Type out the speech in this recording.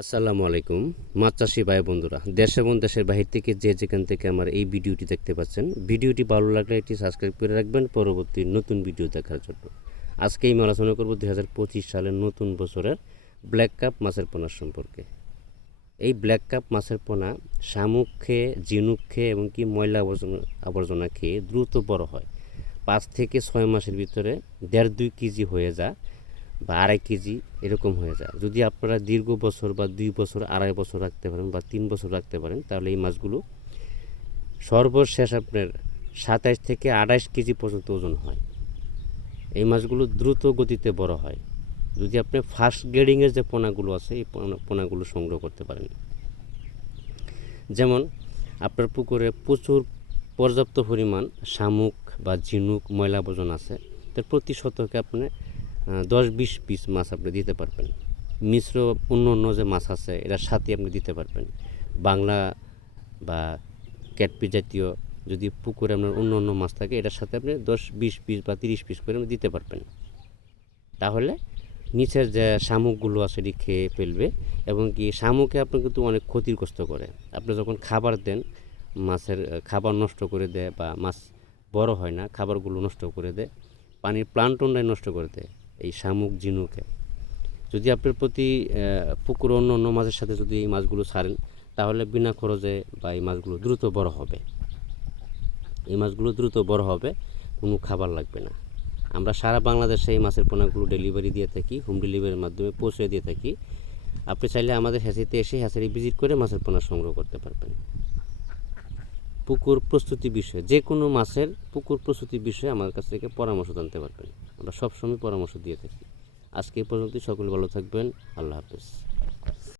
আসসালামু আলাইকুম, মাছ চাষি ভাই বন্ধুরা। দেশ এবং দেশের বাহির থেকে যে যেখান থেকে আমার এই ভিডিওটি দেখতে পাচ্ছেন, ভিডিওটি ভালো লাগলে এটি সাবস্ক্রাইব করে রাখবেন পরবর্তী নতুন ভিডিও দেখার জন্য। আজকে আমি আলোচনা করব দু হাজার পঁচিশ সালের নতুন বছরের ব্ল্যাক কাপ মাছের পোনার সম্পর্কে। এই ব্ল্যাক কাপ মাছের পোনা শামুক খেয়ে, ঝিনুক খেয়ে এবং কি ময়লা আবর্জনা আবর্জনা খেয়ে দ্রুত বড় হয়। পাঁচ থেকে ছয় মাসের ভিতরে দেড় দুই কেজি হয়ে যায়। বা আড়াই কেজি এরকম হয়ে যায়। যদি আপনারা দীর্ঘ বছর বা দুই বছর, আড়াই বছর রাখতে পারেন বা তিন বছর রাখতে পারেন, তাহলে এই মাছগুলো সর্বশেষ আপনার সাতাইশ থেকে আঠাইশ কেজি পর্যন্ত ওজন হয়। এই মাছগুলো দ্রুত গতিতে বড় হয়। যদি আপনি ফার্স্ট গ্রেডিংয়ের যে পোনাগুলো আছে, এই পোনা- পোনাগুলো সংগ্রহ করতে পারেন। যেমন আপনার পুকুরে প্রচুর পর্যাপ্ত পরিমাণ শামুক বা ঝিনুক, ময়লা আবর্জনা আছে, তার প্রতি শতকে আপনি দশ বিশ পিস মাছ আপনি দিতে পারবেন। মিশ্র অন্য অন্য যে মাছ আছে, এটার সাথে আপনি দিতে পারবেন। বাংলা বা ক্যাটপি জাতীয় যদি পুকুরে আপনার অন্য অন্য মাছ থাকে, এটার সাথে আপনি দশ বিশ পিস বা তিরিশ পিস করে আপনি দিতে পারবেন। তাহলে নিচের যে শামুকগুলো আছে, এটি খেয়ে ফেলবে এবং কি শামুকে আপনার কিন্তু অনেক ক্ষতিগ্রস্ত করে। আপনি যখন খাবার দেন, মাছের খাবার নষ্ট করে দেয় বা মাছ বড় হয় না, খাবারগুলো নষ্ট করে দেয়, পানির প্লান্টনটাই নষ্ট করে দেয়। এই শামুক ঝিনুকে যদি আপনার প্রতি পুকুর অন্য অন্য মাছের সাথে যদি এই মাছগুলো ছাড়েন, তাহলে বিনা খরচে বা এই মাছগুলো দ্রুত বড় হবে। এই মাছগুলো দ্রুত বড় হবে, কোনো খাবার লাগবে না। আমরা সারা বাংলাদেশে এই মাছের পোনাগুলো ডেলিভারি দিয়ে থাকি, হোম ডেলিভারির মাধ্যমে পৌঁছে দিয়ে থাকি। আপনি চাইলে আমাদের হ্যাচারিতে এসে হ্যাচারি ভিজিট করে মাছের পোনা সংগ্রহ করতে পারবেন। পুকুর প্রস্তুতি বিষয়ে, যে কোনো মাছের পুকুর প্রস্তুতি বিষয়ে আমার কাছ থেকে পরামর্শ জানতে পারবেন। আমরা সবসময় পরামর্শ দিয়ে থাকি। আজকে এই পর্যন্ত সকলে ভালো থাকবেন। আল্লাহ হাফেজ।